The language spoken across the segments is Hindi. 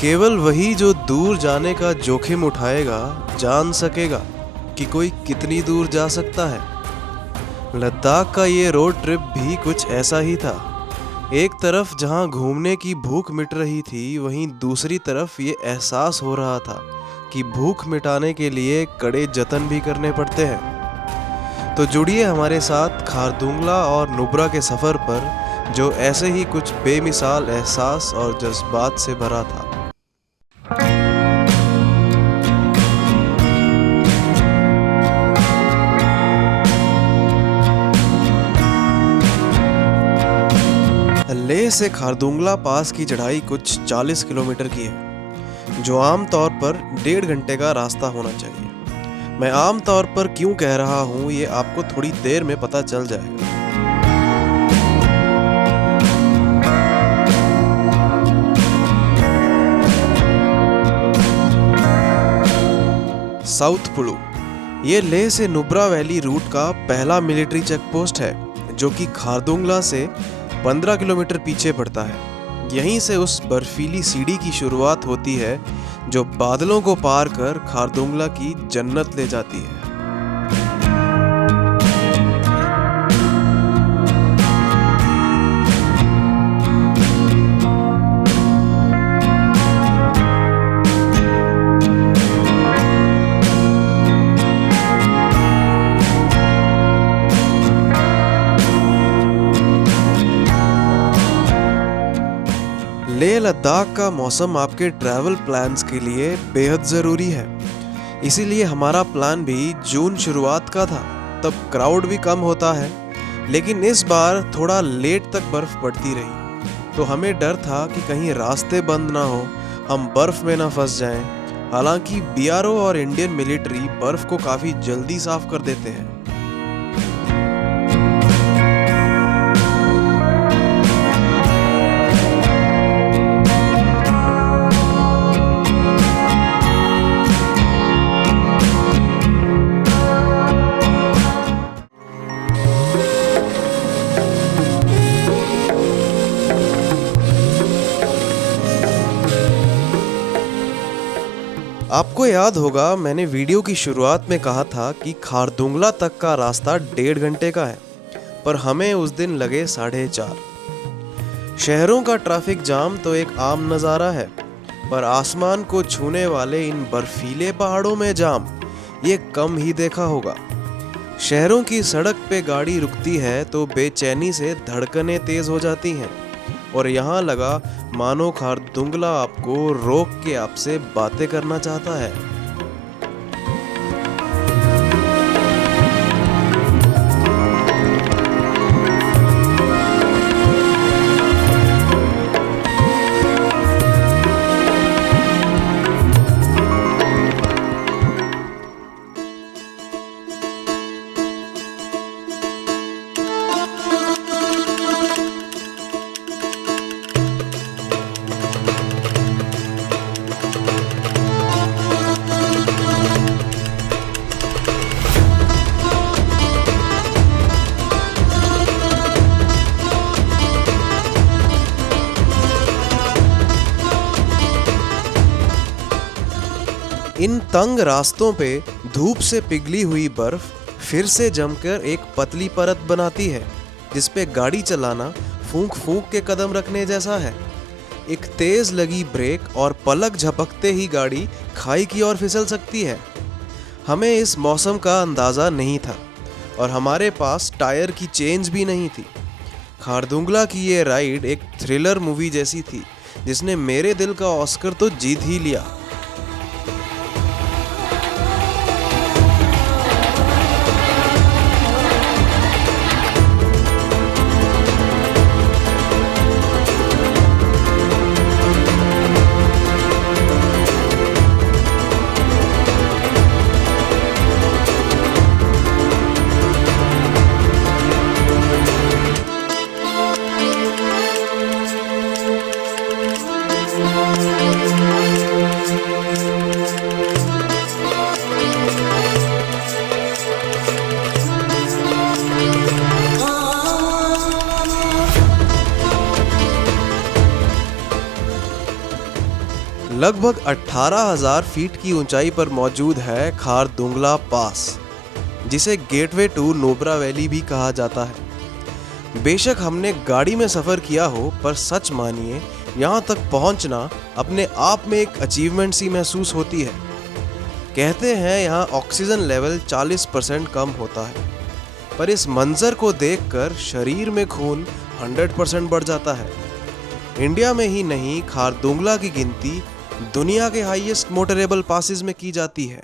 केवल वही जो दूर जाने का जोखिम उठाएगा जान सकेगा कि कोई कितनी दूर जा सकता है। लद्दाख का ये रोड ट्रिप भी कुछ ऐसा ही था। एक तरफ जहां घूमने की भूख मिट रही थी, वहीं दूसरी तरफ ये एहसास हो रहा था कि भूख मिटाने के लिए कड़े जतन भी करने पड़ते हैं। तो जुड़िए हमारे साथ खारदुंगला और नुब्रा के सफ़र पर, जो ऐसे ही कुछ बेमिसाल एहसास और जज्बात से भरा था। लेह से खारदुंगला पास की चढ़ाई कुछ 40 किलोमीटर की है, जो आम तौर पर 1.5 घंटे का रास्ता होना चाहिए। मैं आम तौर पर क्यों कह रहा हूँ ये आपको थोड़ी देर में पता चल जाएगा। साउथ पुलू ये लेह से नुब्रा वैली रूट का पहला मिलिट्री चेक पोस्ट है, जो कि खारदुंगला से 15 किलोमीटर पीछे पड़ता है। यहीं से उस बर्फीली सीढ़ी की शुरुआत होती है जो बादलों को पार कर खारदुंगला की जन्नत ले जाती है। लेह लद्दाख का मौसम आपके ट्रैवल प्लान्स के लिए बेहद ज़रूरी है। इसीलिए हमारा प्लान भी जून शुरुआत का था, तब क्राउड भी कम होता है। लेकिन इस बार थोड़ा लेट तक बर्फ़ पड़ती रही, तो हमें डर था कि कहीं रास्ते बंद ना हो, हम बर्फ़ में ना फंस जाएं। हालांकि बीआरओ और इंडियन मिलिट्री बर्फ़ को काफ़ी जल्दी साफ़ कर देते हैं। आपको याद होगा, मैंने वीडियो की शुरुआत में कहा था कि खारदुंगला तक का रास्ता 1.5 घंटे का है, पर हमें उस दिन लगे 4.5। शहरों का ट्रैफिक जाम तो एक आम नज़ारा है, पर आसमान को छूने वाले इन बर्फीले पहाड़ों में जाम ये कम ही देखा होगा। शहरों की सड़क पे गाड़ी रुकती है तो बेचैनी से धड़कनें तेज़ हो जाती हैं, और यहाँ लगा मानो खारदुंगला आपको रोक के आपसे बातें करना चाहता है। इन तंग रास्तों पे धूप से पिघली हुई बर्फ फिर से जमकर एक पतली परत बनाती है, जिस पे गाड़ी चलाना फूंक फूंक के कदम रखने जैसा है। एक तेज लगी ब्रेक और पलक झपकते ही गाड़ी खाई की ओर फिसल सकती है। हमें इस मौसम का अंदाज़ा नहीं था और हमारे पास टायर की चेंज भी नहीं थी। खारदुंगला की ये राइड एक थ्रिलर मूवी जैसी थी, जिसने मेरे दिल का ऑस्कर तो जीत ही लिया। लगभग 18,000 फीट की ऊंचाई पर मौजूद है खारदुंगला पास, जिसे गेटवे टू नुब्रा वैली भी कहा जाता है। बेशक हमने गाड़ी में सफ़र किया हो, पर सच मानिए यहाँ तक पहुँचना अपने आप में एक अचीवमेंट सी महसूस होती है। कहते हैं यहाँ ऑक्सीजन लेवल 40% कम होता है, पर इस मंजर को देखकर शरीर में खून 100% बढ़ जाता है। इंडिया में ही नहीं, खारदुंगला की गिनती दुनिया के हाईएस्ट मोटरेबल पासेस में की जाती है।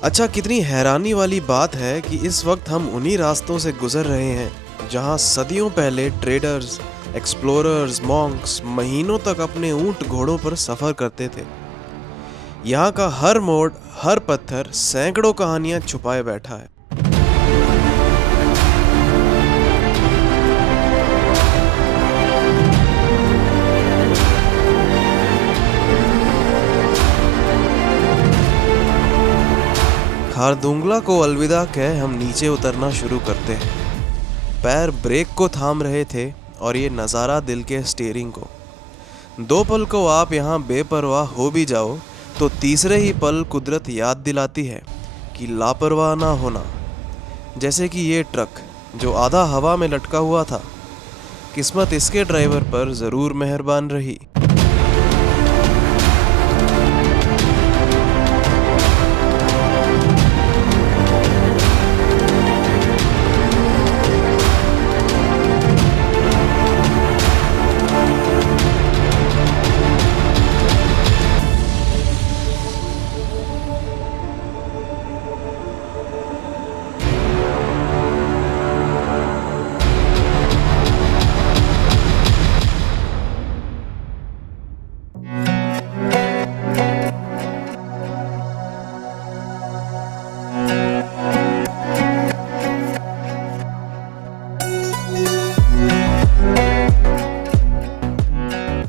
अच्छा, कितनी हैरानी वाली बात है कि इस वक्त हम उन्हीं रास्तों से गुजर रहे हैं जहां सदियों पहले ट्रेडर्स, एक्सप्लोरर्स, मॉन्क्स महीनों तक अपने ऊंट घोड़ों पर सफ़र करते थे। यहाँ का हर मोड़, हर पत्थर सैकड़ों कहानियां छुपाए बैठा है। खारदुंगला को अलविदा कह हम नीचे उतरना शुरू करते हैं। पैर ब्रेक को थाम रहे थे और ये नज़ारा दिल के स्टीयरिंग को। दो पल को आप यहाँ बेपरवाह हो भी जाओ तो तीसरे ही पल कुदरत याद दिलाती है कि लापरवाह ना होना। जैसे कि ये ट्रक जो आधा हवा में लटका हुआ था, किस्मत इसके ड्राइवर पर ज़रूर मेहरबान रही।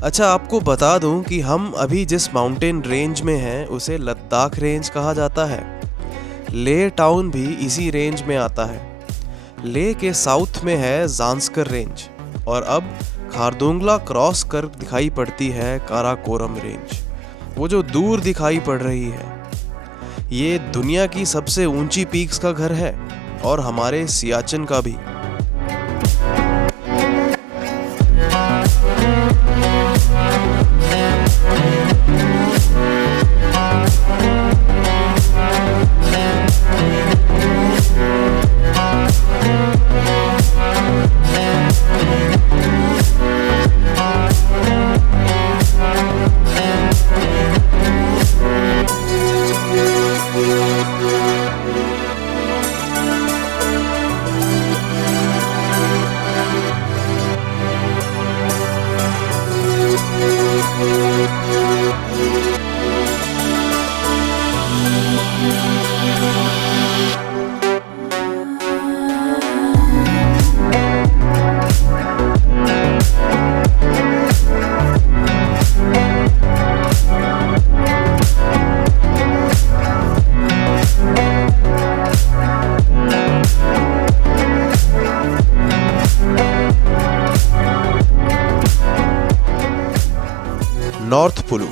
अच्छा, आपको बता दूं कि हम अभी जिस माउंटेन रेंज में हैं उसे लद्दाख रेंज कहा जाता है। लेह टाउन भी इसी रेंज में आता है। लेह के साउथ में है ज़ांस्कर रेंज और अब खारदुंगला क्रॉस कर दिखाई पड़ती है काराकोरम रेंज, वो जो दूर दिखाई पड़ रही है। ये दुनिया की सबसे ऊंची पीक्स का घर है और हमारे सियाचिन का भी। नॉर्थ पुलू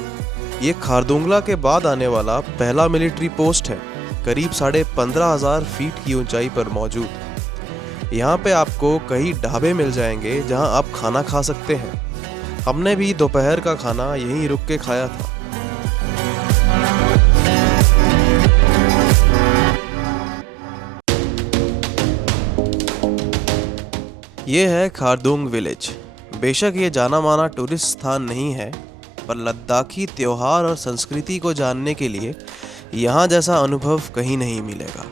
ये खारदुंगला के बाद आने वाला पहला मिलिट्री पोस्ट है, करीब 15,500 फीट की ऊंचाई पर मौजूद। यहाँ पे आपको कई ढाबे मिल जाएंगे जहाँ आप खाना खा सकते हैं। हमने भी दोपहर का खाना यहीं रुक के खाया था। ये है खारदुंग विलेज। बेशक ये जाना माना टूरिस्ट स्थान नहीं है, पर लद्दाखी त्योहार और संस्कृति को जानने के लिए यहाँ जैसा अनुभव कहीं नहीं मिलेगा।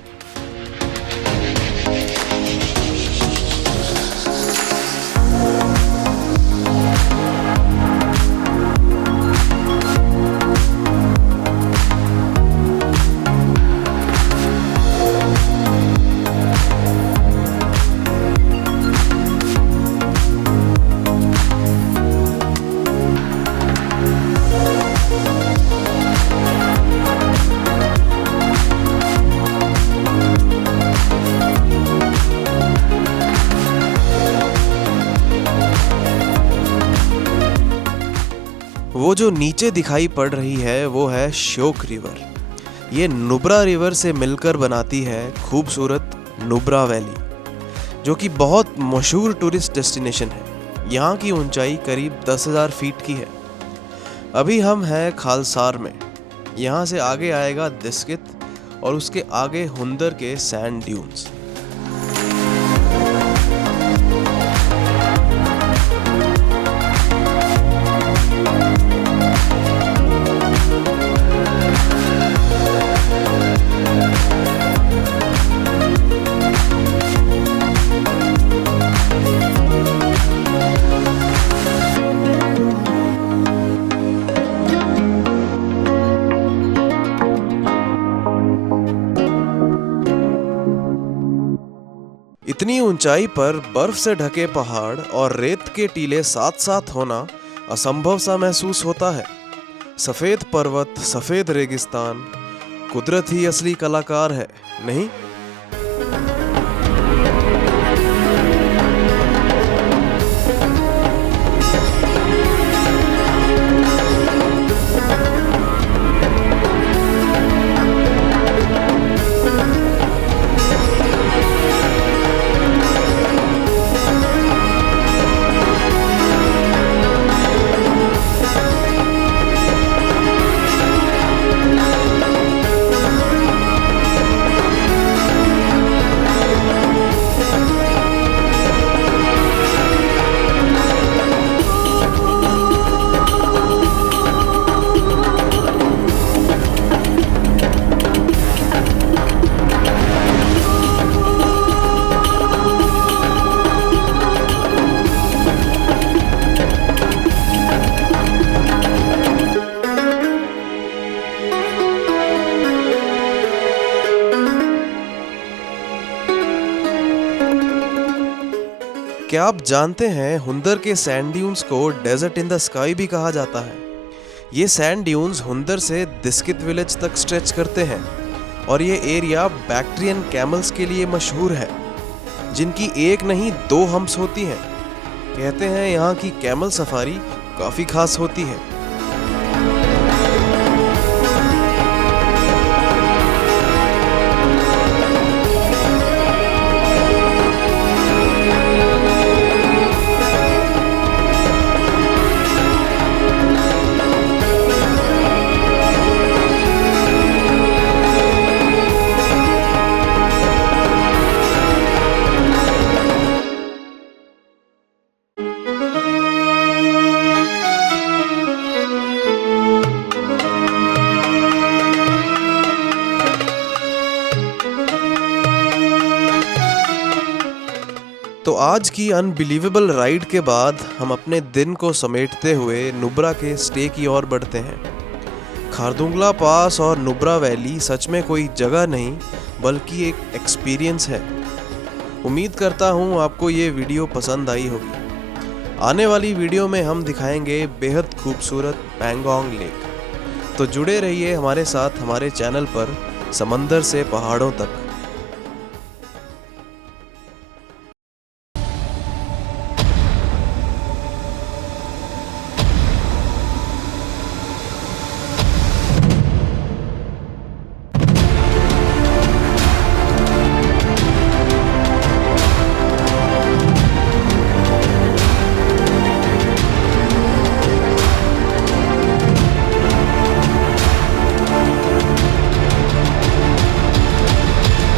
वो जो नीचे दिखाई पड़ रही है वो है श्योक रिवर। ये नुब्रा रिवर से मिलकर बनाती है खूबसूरत नुब्रा वैली, जो कि बहुत मशहूर टूरिस्ट डेस्टिनेशन है। यहाँ की ऊंचाई करीब 10,000 फीट की है। अभी हम हैं खालसार में। यहाँ से आगे आएगा दिस्कित और उसके आगे हुंदर के सैंड ड्यून्स। इतनी ऊंचाई पर बर्फ से ढके पहाड़ और रेत के टीले साथ साथ होना असंभव सा महसूस होता है। सफेद पर्वत, सफेद रेगिस्तान, कुदरत ही असली कलाकार है, नहीं? क्या आप जानते हैं हुंदर के सैंड ड्यून्स को डेजर्ट इन द स्काई भी कहा जाता है। ये सैंड ड्यून्स हुंदर से दिस्कित विलेज तक स्ट्रेच करते हैं और ये एरिया बैक्ट्रियन कैमल्स के लिए मशहूर है, जिनकी एक नहीं 2 हम्प्स होती हैं। कहते हैं यहाँ की कैमल सफारी काफ़ी खास होती है। तो आज की अनबिलीवेबल राइड के बाद हम अपने दिन को समेटते हुए नुब्रा के स्टे की ओर बढ़ते हैं। खारदुंगला पास और नुब्रा वैली सच में कोई जगह नहीं बल्कि एक एक्सपीरियंस है। उम्मीद करता हूँ आपको ये वीडियो पसंद आई होगी। आने वाली वीडियो में हम दिखाएंगे बेहद खूबसूरत पैंगोंग लेक। तो जुड़े रहिए हमारे साथ हमारे चैनल पर समंदर से पहाड़ों तक।